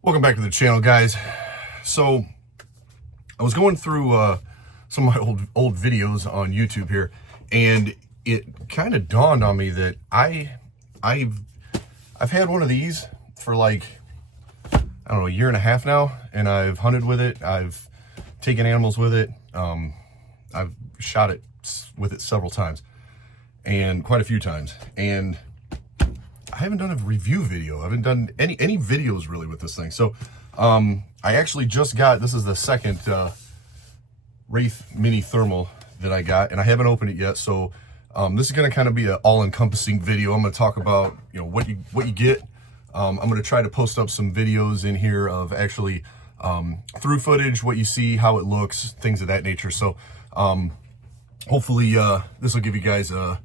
Welcome back to the channel, guys. So I was going through some of my old videos on YouTube here, and it kind of dawned on me that I've had one of these for like, I don't know, a year and a half now, and I've hunted with it. I've taken animals with it. I've shot it with it several times, and quite a few times, and I haven't done a review video. I haven't done any videos really with this thing. So I actually just got, this is the second Wraith Mini Thermal that I got, and I haven't opened it yet. So this is going to kind of be an all-encompassing video. I'm going to talk about, you know, what you get. I'm going to try to post up some videos in here of actually through footage, what you see, how it looks, things of that nature. So hopefully this will give you guys a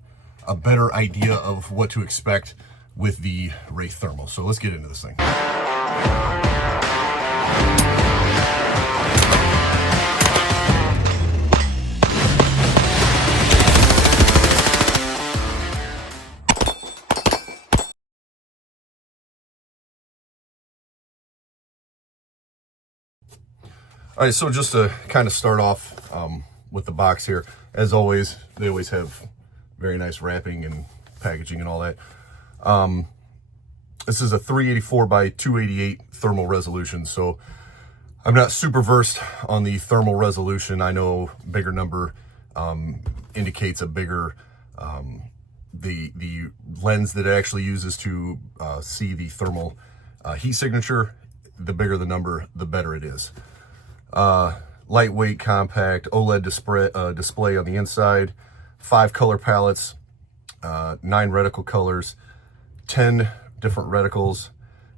better idea of what to expect with the Wraith Thermal. So let's get into this thing. All right, so just to kind of start off with the box here, as always, they always have very nice wrapping and packaging and all that. This is a 384 by 288 thermal resolution, so I'm not super versed on the thermal resolution. I know bigger number indicates a bigger, the lens that it actually uses to see the thermal heat signature. The bigger the number, the better it is. Lightweight, compact, OLED display on the inside, 5 color palettes, 9 reticle colors, 10 different reticles,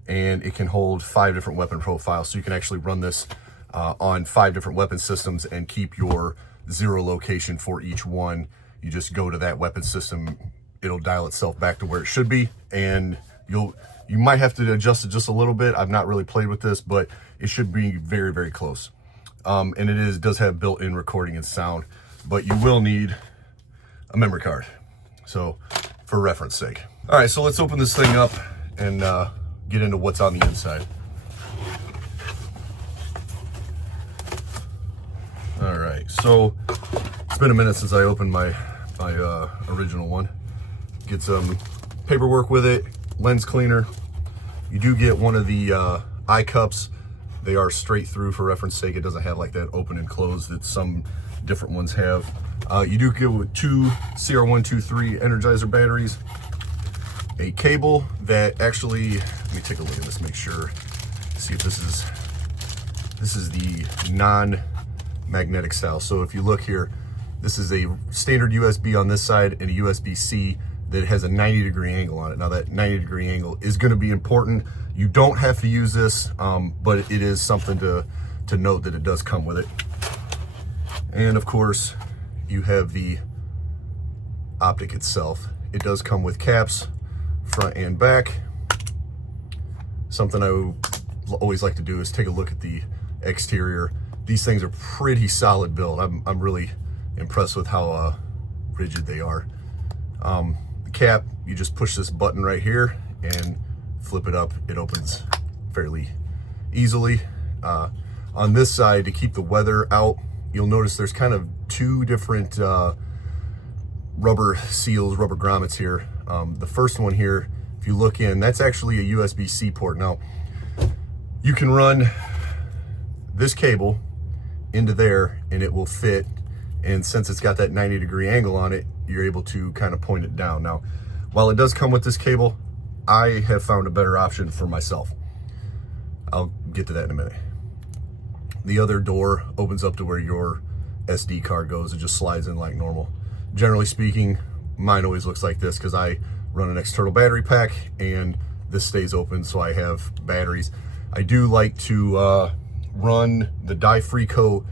and it can hold 5 different weapon profiles. So you can actually run this on 5 different weapon systems and keep your 0 location for each one. You just go to that weapon system, it'll dial itself back to where it should be, and you might have to adjust it just a little bit. I've not really played with this, but it should be very, very close. And it does have built-in recording and sound, but you will need a memory card, so for reference sake. All right, so let's open this thing up and get into what's on the inside. All right, so it's been a minute since I opened my original one. Get some paperwork with it, lens cleaner. You do get one of the eye cups. They are straight through for reference sake. It doesn't have like that open and close that some different ones have. You do get with 2 CR123 Energizer batteries, a cable that actually, let me take a look at this, make sure, see if this is the non-magnetic style. So if you look here, this is a standard USB on this side and a USB-C that has a 90-degree angle on it. Now that 90-degree angle is going to be important. You don't have to use this, but it is something to note that it does come with it. And of course, you have the optic itself. It does come with caps, front and back. Something I always like to do is take a look at the exterior. These things are pretty solid build. I'm really impressed with how rigid they are. The cap, you just push this button right here and flip it up. It opens fairly easily. On this side, to keep the weather out, you'll notice there's kind of 2 different rubber seals, rubber grommets here. The first one here, if you look in, that's actually a USB-C port. Now, you can run this cable into there and it will fit. And since it's got that 90-degree angle on it, you're able to kind of point it down. Now, while it does come with this cable, I have found a better option for myself. I'll get to that in a minute. The other door opens up to where your SD card goes. It just slides in like normal. Generally speaking, mine always looks like this because I run an external battery pack and this stays open so I have batteries. I do like to run the die-free coat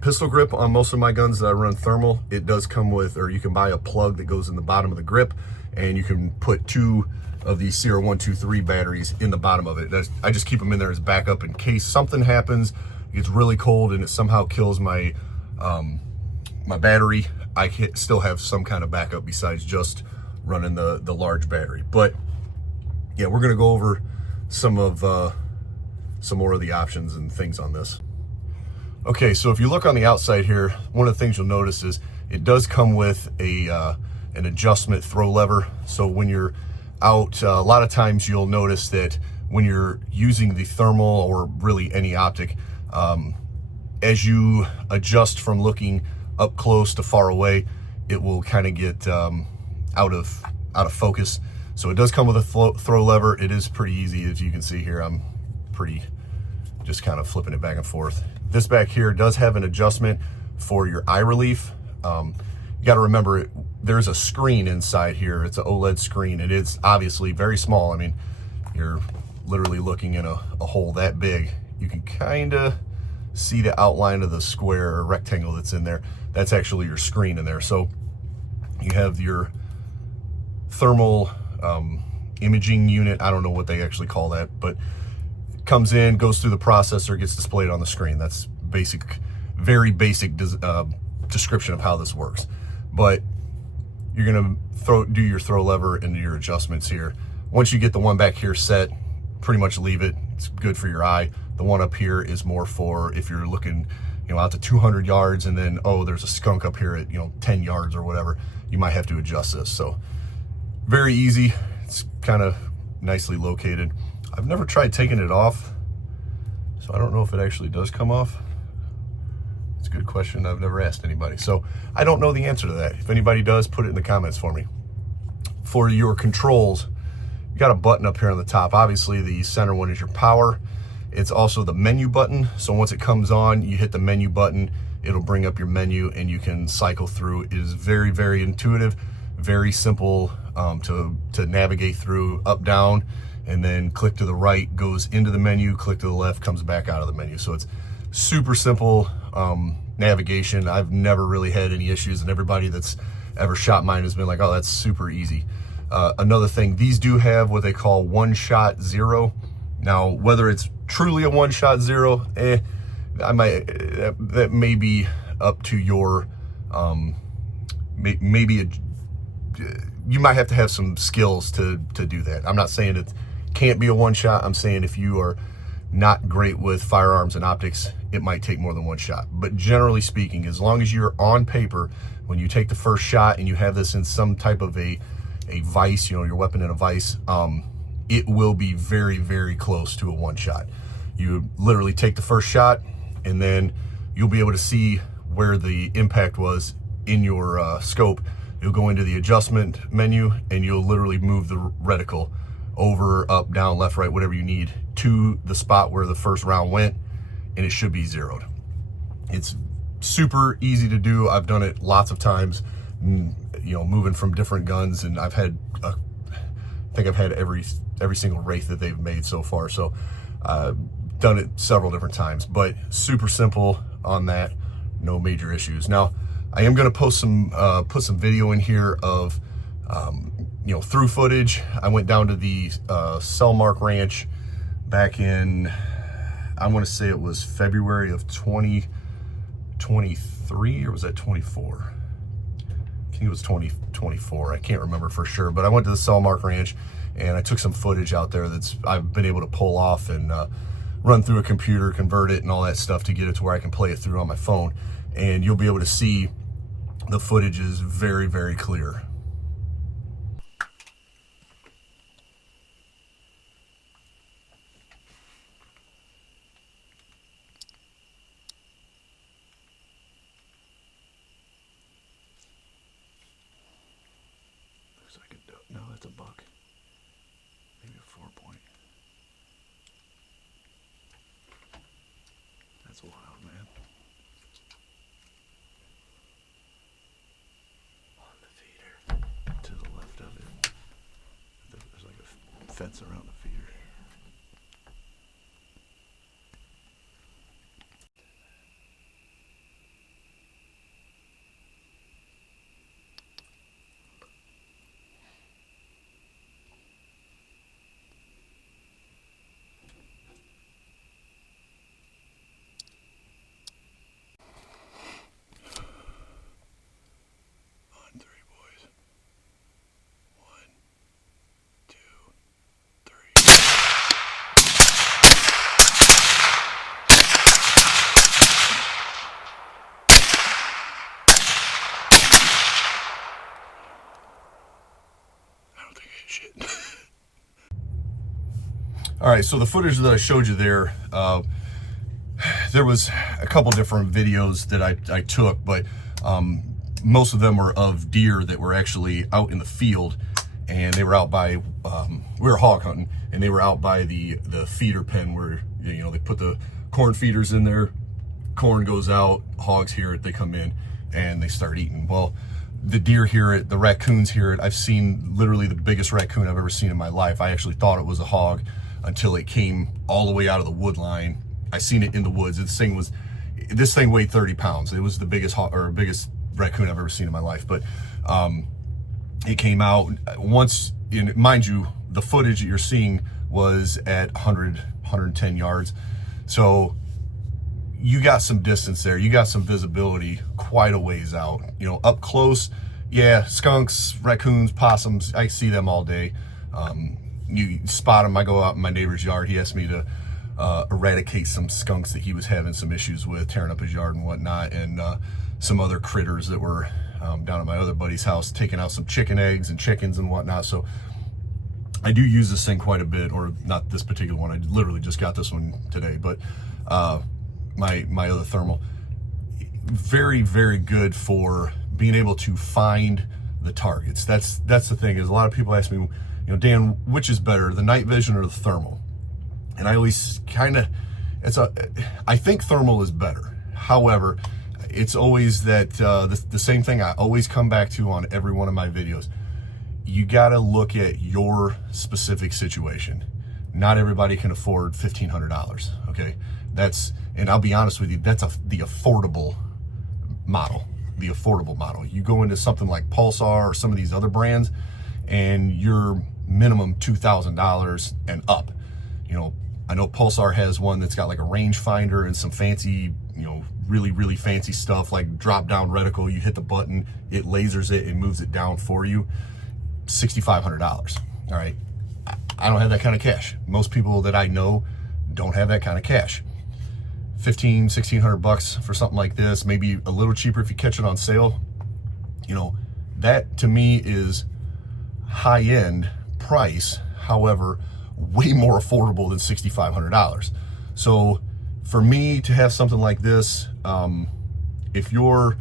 pistol grip on most of my guns that I run thermal. It does come with, or you can buy a plug that goes in the bottom of the grip, and you can put 2 of these CR123 batteries in the bottom of it. I just keep them in there as backup in case something happens, it gets really cold and it somehow kills my my battery. I can still have some kind of backup besides just running the large battery. But yeah, we're gonna go over some of some more of the options and things on this. Okay, so if you look on the outside here, one of the things you'll notice is it does come with an adjustment throw lever. So when you're out, a lot of times you'll notice that when you're using the thermal or really any optic, as you adjust from looking up close to far away, it will kind of get out of focus. So it does come with a throw lever. It is pretty easy, as you can see here. I'm pretty just kind of flipping it back and forth. This back here does have an adjustment for your eye relief. You got to remember, there's a screen inside here. It's an OLED screen. It is obviously very small. I mean, you're literally looking in a hole that big. You can kind of see the outline of the square or rectangle that's in there. That's actually your screen in there. So you have your thermal imaging unit. I don't know what they actually call that, but it comes in, goes through the processor, gets displayed on the screen. That's basic, very basic description of how this works. But you're gonna do your throw lever and your adjustments here. Once you get the one back here set, pretty much leave it. It's good for your eye. The one up here is more for if you're looking, out to 200 yards and then, oh, there's a skunk up here at, 10 yards or whatever. You might have to adjust this. So very easy. It's kind of nicely located. I've never tried taking it off, so I don't know if it actually does come off. It's a good question. I've never asked anybody, so I don't know the answer to that. If anybody does, put it in the comments for me. For your controls, you got a button up here on the top. Obviously, the center one is your power. It's also the menu button. So once it comes on, you hit the menu button, it'll bring up your menu and you can cycle through. It is very, very intuitive, very simple to navigate through, up, down, and then click to the right goes into the menu, click to the left comes back out of the menu. So it's super simple navigation. I've never really had any issues, and everybody that's ever shot mine has been like, oh, that's super easy. Another thing, these do have what they call one-shot zero. Now, whether it's truly a one-shot zero, that may be up to your, you might have to have some skills to do that. I'm not saying it can't be a one-shot. I'm saying if you are not great with firearms and optics, it might take more than one shot. But generally speaking, as long as you're on paper, when you take the first shot and you have this in some type of a vise, your weapon in a vise, it will be very, very close to a one shot. You literally take the first shot and then you'll be able to see where the impact was in your scope. You'll go into the adjustment menu and you'll literally move the reticle over, up, down, left, right, whatever you need to the spot where the first round went, and it should be zeroed. It's super easy to do. I've done it lots of times, moving from different guns, and I think I've had every single Wraith that they've made so far. So done it several different times, but super simple on that, no major issues. Now, I am going to post some put some video in here of through footage. I went down to the Cellmark Ranch back in, I want to say it was February of 2023, or was that 24? I think it was 2024. I can't remember for sure, but I went to the Cellmark Ranch and I took some footage out there that's I've been able to pull off and run through a computer, convert it and all that stuff to get it to where I can play it through on my phone. And you'll be able to see the footage is very, very clear. Looks like a duck. No, that's a buck. Maybe a 4-point. That's wild, man. On the feeder. All right, so the footage that I showed you there, there was a couple different videos that I took, but most of them were of deer that were actually out in the field, and they were out by, we were hog hunting, and they were out by the feeder pen where, you know, they put the corn feeders in there, corn goes out, hogs hear it, they come in, and they start eating. Well, the deer hear it, the raccoons hear it. I've seen literally the biggest raccoon I've ever seen in my life. I actually thought it was a hog until it came all the way out of the wood line. I seen it in the woods. This thing weighed 30 pounds. It was the biggest biggest raccoon I've ever seen in my life. But it came out once, mind you, the footage that you're seeing was at 110 yards. So you got some distance there. You got some visibility quite a ways out. You know, up close, yeah, skunks, raccoons, possums, I see them all day. You spot them. I go out in my neighbor's yard. He asked me to eradicate some skunks that he was having some issues with, tearing up his yard and whatnot, and some other critters that were down at my other buddy's house, taking out some chicken eggs and chickens and whatnot. So I do use this thing quite a bit, or not this particular one. I literally just got this one today, but my other thermal, very, very good for being able to find the targets. That's the thing, is a lot of people ask me, you know, Dan, which is better, the night vision or the thermal? And I always I think thermal is better. However, it's always that the same thing I always come back to on every one of my videos. You got to look at your specific situation. Not everybody can afford $1,500. Okay, and I'll be honest with you, that's the affordable model. The affordable model. You go into something like Pulsar or some of these other brands, and you're minimum $2,000 and up. You know, I know Pulsar has one that's got like a range finder and some fancy, you know, really, really fancy stuff like drop down reticle. You hit the button, it lasers it and moves it down for you. $6,500. All right. I don't have that kind of cash. Most people that I know don't have that kind of cash. $1,600 for something like this, maybe a little cheaper if you catch it on sale. You know, that to me is high-end price. However, way more affordable than $6,500. So for me to have something like this, if you're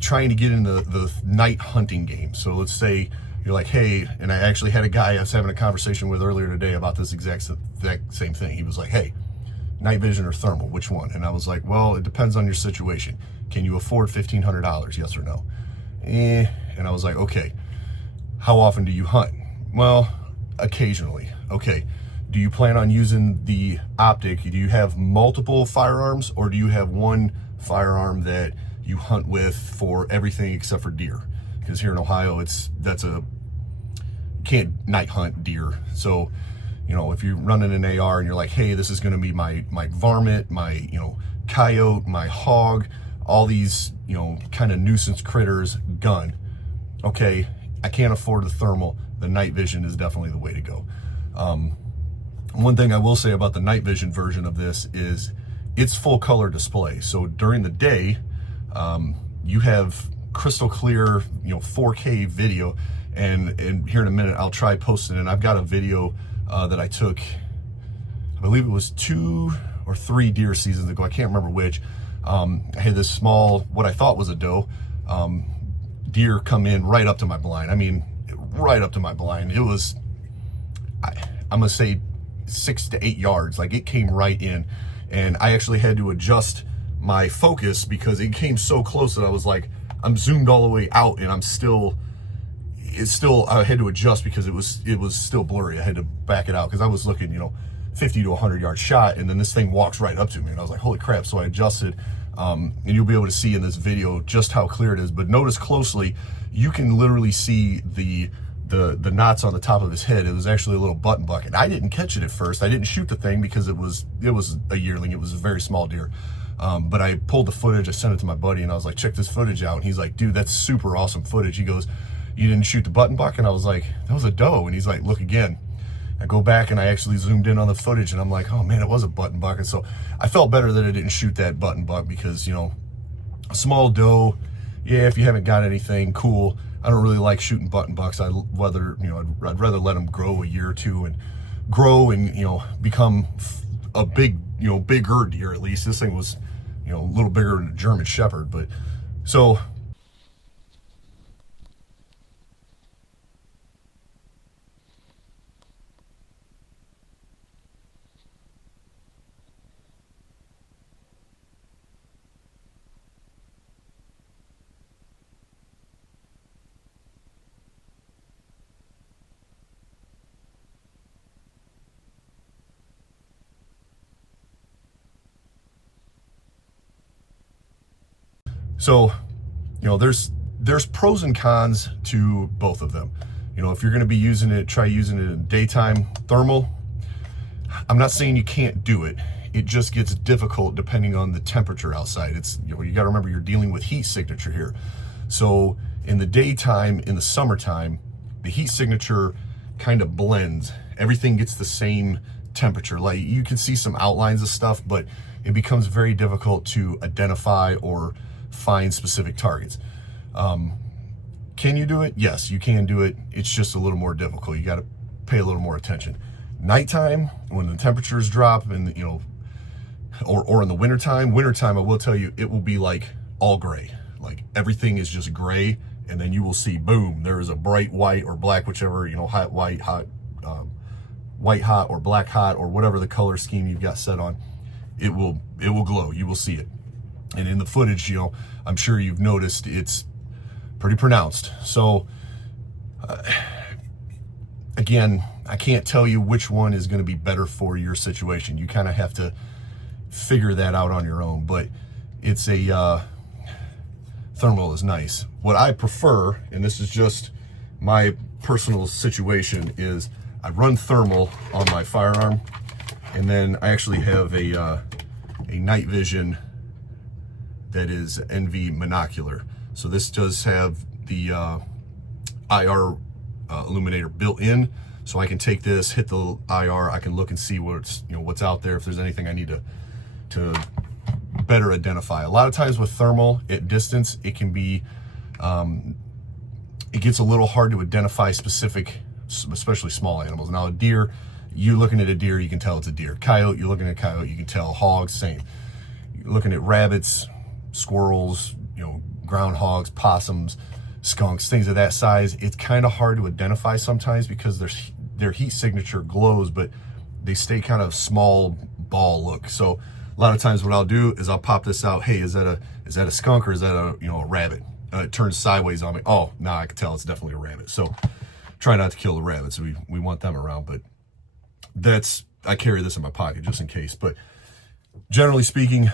trying to get into the night hunting game, so let's say you're like, hey, and I actually had a guy I was having a conversation with earlier today about this exact same thing. He was like, hey, night vision or thermal, which one? And I was like, well, it depends on your situation. Can you afford $1,500? Yes or no? And I was like, okay, how often do you hunt? Well, occasionally. Okay, do you plan on using the optic? Do you have multiple firearms, or do you have one firearm that you hunt with for everything except for deer? Because here in Ohio, you can't night hunt deer. So, you know, if you're running an AR and you're like, hey, this is going to be my varmint, my, you know, coyote, my hog, all these, you know, kind of nuisance critters gun. Okay, I can't afford the thermal. The night vision is definitely the way to go. One thing I will say about the night vision version of this is it's full color display. So during the day, you have crystal clear, you know, 4K video, and here in a minute I'll try posting it. I've got a video that I took, I believe it was 2 or 3 deer seasons ago, I can't remember which. I had this small, what I thought was a doe, deer come in right up to my blind. I mean, right up to my blind. It was, I'm gonna say 6 to 8 yards. Like, it came right in, and I actually had to adjust my focus because it came so close that I was like, I'm zoomed all the way out, and I had to adjust because it was still blurry. I had to back it out because I was looking, you know, 50 to 100 yard shot, and then this thing walks right up to me, and I was like, holy crap. So I adjusted, and you'll be able to see in this video just how clear it is. But notice closely, you can literally see the knots on the top of his head. It was actually a little button bucket. I didn't catch it at first. I didn't shoot the thing because it was a yearling. It was a very small deer. But I pulled the footage, I sent it to my buddy, and I was like, check this footage out. And he's like, dude, that's super awesome footage. He goes, you didn't shoot the button buck? And I was like, that was a doe. And he's like, look again. I go back and I actually zoomed in on the footage, and I'm like, oh man, it was a button buck. And so I felt better that I didn't shoot that button buck because, you know, a small doe, yeah, if you haven't got anything, cool. I don't really like shooting button bucks. I'd rather let them grow a year or two and grow and, become a big, bigger deer. At least this thing was, a little bigger than a German Shepherd. But so there's pros and cons to both of them. If you're going to be using it, try using it in daytime thermal. I'm not saying you can't do it. It just gets difficult depending on the temperature outside. It's, you got to remember you're dealing with heat signature here. So in the daytime, in the summertime, the heat signature kind of blends. Everything gets the same temperature. Like you can see some outlines of stuff, but it becomes very difficult to identify or find specific targets. Can you do it? Yes, you can do it. It's just a little more difficult. You got to pay a little more attention. Nighttime, when the temperatures drop, and or in the wintertime, I will tell you, it will be like all gray. Like everything is just gray, and then you will see, boom, there is a bright white or black, whichever, hot, white, hot, white hot, or black hot, or whatever the color scheme you've got set on. It will glow. You will see it. And in the footage, I'm sure you've noticed it's pretty pronounced. So again, I can't tell you which one is going to be better for your situation. You kind of have to figure that out on your own, but it's a thermal is nice. What I prefer, and this is just my personal situation, is I run thermal on my firearm, and then I actually have a night vision that is NV monocular. So this does have the IR illuminator built in, so I can take this, hit the IR, I can look and see what's out there, if there's anything I need to better identify. A lot of times with thermal at distance, it can be it gets a little hard to identify specific, especially small animals. Now a deer, you looking at a deer, you can tell it's a deer. Coyote, you're looking at a coyote, you can tell. Hogs, same. You're looking at rabbits, squirrels, groundhogs, possums, skunks, things of that size. It's kind of hard to identify sometimes because their heat signature glows, but they stay kind of small ball look. So a lot of times what I'll do is I'll pop this out. Hey, is that a skunk, or is that a rabbit? It turns sideways on me. Oh, now I can tell it's definitely a rabbit. So try not to kill the rabbits. We want them around, but I carry this in my pocket just in case. But generally speaking,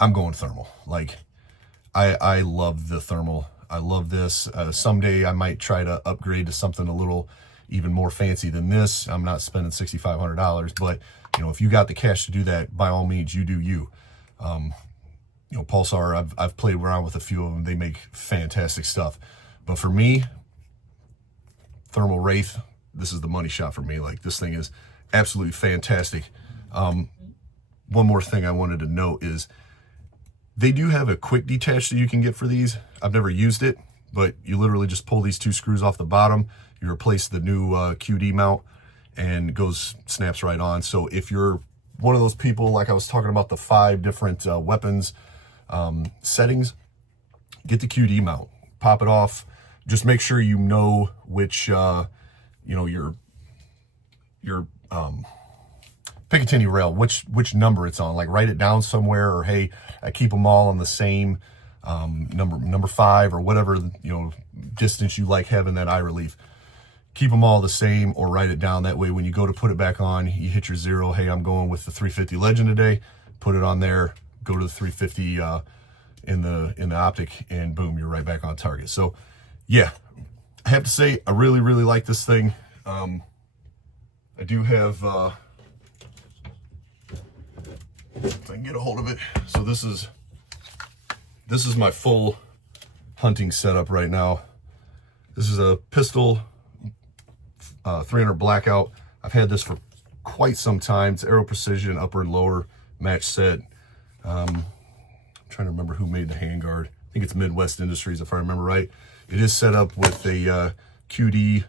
I'm going thermal. Like I love the thermal. I love this. Someday I might try to upgrade to something a little even more fancy than this. I'm not spending $6,500, but if you got the cash to do that, by all means, you do you. Pulsar, I've played around with a few of them. They make fantastic stuff. But for me, thermal Wraith, this is the money shot for me. Like this thing is absolutely fantastic. One more thing I wanted to note is they do have a quick detach that you can get for these. I've never used it, but you literally just pull these two screws off the bottom. You replace the new QD mount, and it snaps right on. So if you're one of those people, like I was talking about the 5 different weapons settings, get the QD mount, pop it off. Just make sure you know which, your Picatinny rail, which number it's on. Like write it down somewhere, or hey, I keep them all on the same number 5, or whatever distance you like having that eye relief. Keep them all the same, or write it down. That way when you go to put it back on, you hit your 0. Hey, I'm going with the 350 Legend today. Put it on there, go to the 350 in the optic, and boom, you're right back on target. So yeah, I have to say I really like this thing. I do have if I can get a hold of it. So this is my full hunting setup right now. This is a pistol 300 blackout. I've had this for quite some time. It's Aero Precision upper and lower match set. I'm trying to remember who made the handguard. I think it's Midwest Industries, if I remember right. It is set up with a QD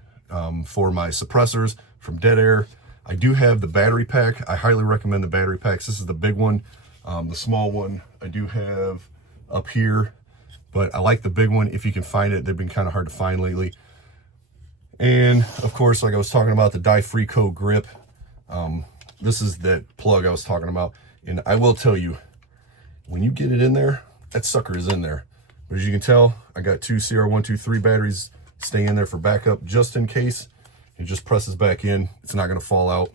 for my suppressors from Dead Air. I do have the battery pack. I highly recommend the battery packs. This is the big one. The small one I do have up here, but I like the big one if you can find it. They've been kind of hard to find lately. And of course, like I was talking about, the Dye-Free-Co grip. This is that plug I was talking about. And I will tell you, when you get it in there, that sucker is in there. But as you can tell, I got two CR123 batteries staying in there for backup just in case. It just presses back in. It's not going to fall out.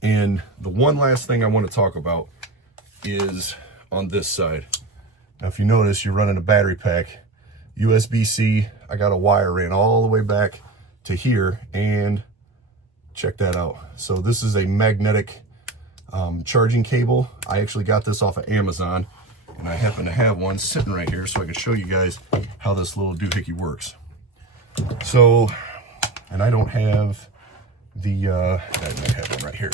And the one last thing I want to talk about is on this side. Now, if you notice, you're running a battery pack, USB-C. I got a wire ran all the way back to here, and check that out. So this is a magnetic charging cable. I actually got this off of Amazon, and I happen to have one sitting right here so I can show you guys how this little doohickey works. So, and I don't have the, I might have one right here.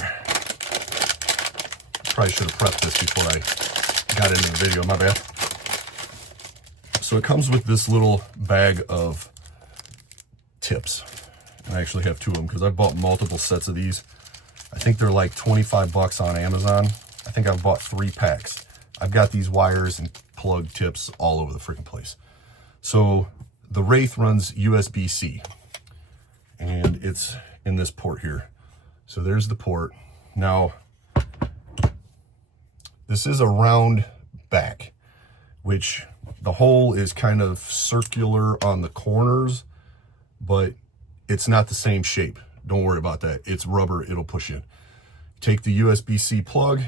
Probably should have prepped this before I got into the video, my bad. So it comes with this little bag of tips. And I actually have two of them because I bought multiple sets of these. I think they're like 25 bucks on Amazon. I think I've bought 3 packs. I've got these wires and plug tips all over the freaking place. So the Wraith runs USB-C, and it's in this port here. So there's the port. Now, this is a round back, which the hole is kind of circular on the corners, but it's not the same shape. Don't worry about that. It's rubber, it'll push in. Take the USB-C plug,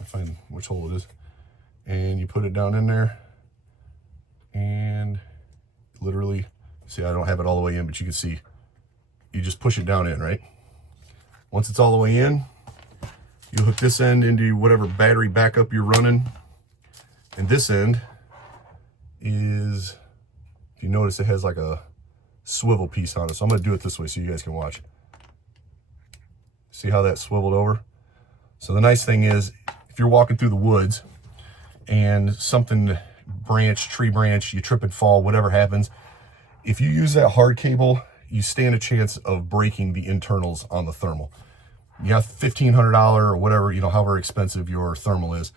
I find which hole it is, and you put it down in there, and literally, see, I don't have it all the way in, but you can see, you just push it down in, right? Once it's all the way in, you hook this end into whatever battery backup you're running, and this end is, if you notice, it has like a swivel piece on it. So I'm going to do it this way so you guys can watch. See how that swiveled over? So the nice thing is, if you're walking through the woods and something tree branch, you trip and fall, whatever happens, if you use that hard cable, you stand a chance of breaking the internals on the thermal. You have $1,500 or whatever, you know, however expensive your thermal is.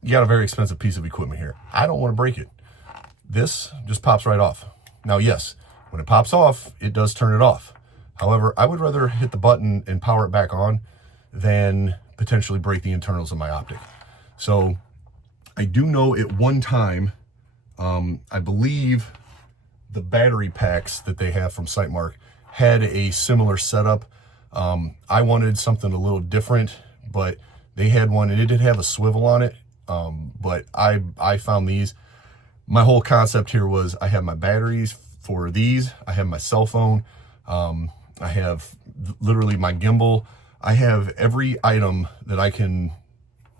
You got a very expensive piece of equipment here. I don't want to break it. This just pops right off. Now, yes, when it pops off, it does turn it off. However, I would rather hit the button and power it back on than potentially break the internals of my optic. So I do know at one time, I believe the battery packs that they have from SiteMark had a similar setup. I wanted something a little different, but they had one and it did have a swivel on it. But I found these. My whole concept here was I have my batteries for these. I have my cell phone. I have literally my gimbal. I have every item that I can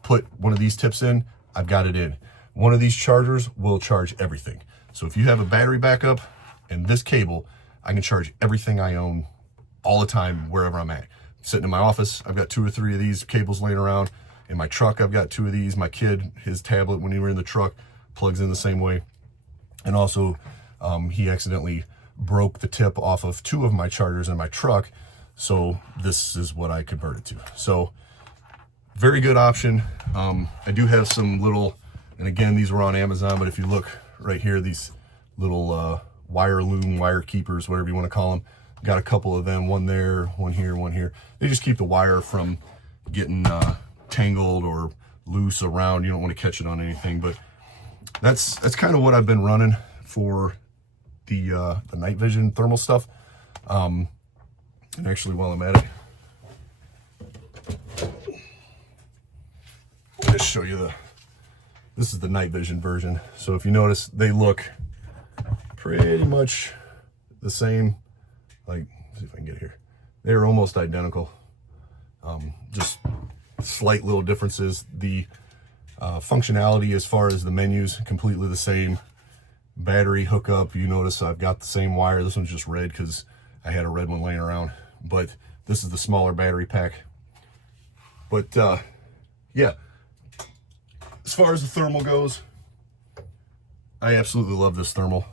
put one of these tips in, I've got it in. One of these chargers will charge everything. So if you have a battery backup and this cable, I can charge everything I own all the time, wherever I'm at. Sitting in my office, I've got 2 or 3 of these cables laying around. In my truck, I've got 2 of these. My kid, his tablet, when he were in the truck, plugs in the same way. And also, he accidentally broke the tip off of 2 of my chargers in my truck. So this is what I converted to. So very good option. I do have some little, and again, these were on Amazon, but if you look right here, these little wire loom, wire keepers, whatever you want to call them, got a couple of them, one there, one here, one here. They just keep the wire from getting tangled or loose around. You don't want to catch it on anything, but that's kind of what I've been running for the night vision thermal stuff. And actually, while I'm at it, I'll just show you this is the night vision version. So if you notice, they look pretty much the same. Like, let's see if I can get here. They're almost identical. Just slight little differences. The functionality as far as the menus, completely the same. Battery hookup, you notice I've got the same wire. This one's just red because I had a red one laying around. But this is the smaller battery pack. But yeah, as far as the thermal goes, I absolutely love this thermal.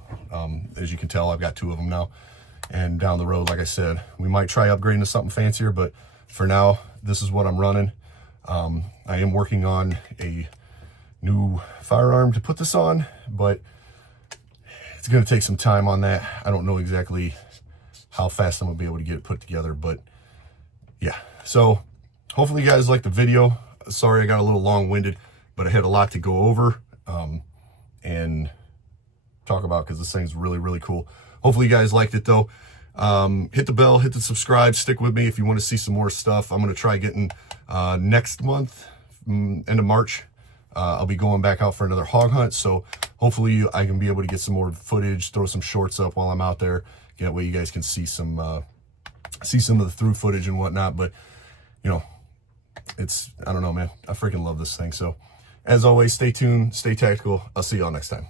As you can tell, I've got 2 of them now. And down the road, like I said, we might try upgrading to something fancier, but for now, this is what I'm running. I am working on a new firearm to put this on, but it's going to take some time on that. I don't know exactly how fast I'm going to be able to get it put together, but yeah. So hopefully you guys liked the video. Sorry I got a little long-winded, but I had a lot to go over and talk about because this thing's really, really cool. Hopefully you guys liked it though. Hit the bell, hit the subscribe, stick with me if you want to see some more stuff. I'm going to try getting next month, end of March, I'll be going back out for another hog hunt. So hopefully I can be able to get some more footage, throw some shorts up while I'm out there. That way you guys can see some of the through footage and whatnot. But you know, I don't know, man. I freaking love this thing. So as always, stay tuned, stay tactical. I'll see y'all next time.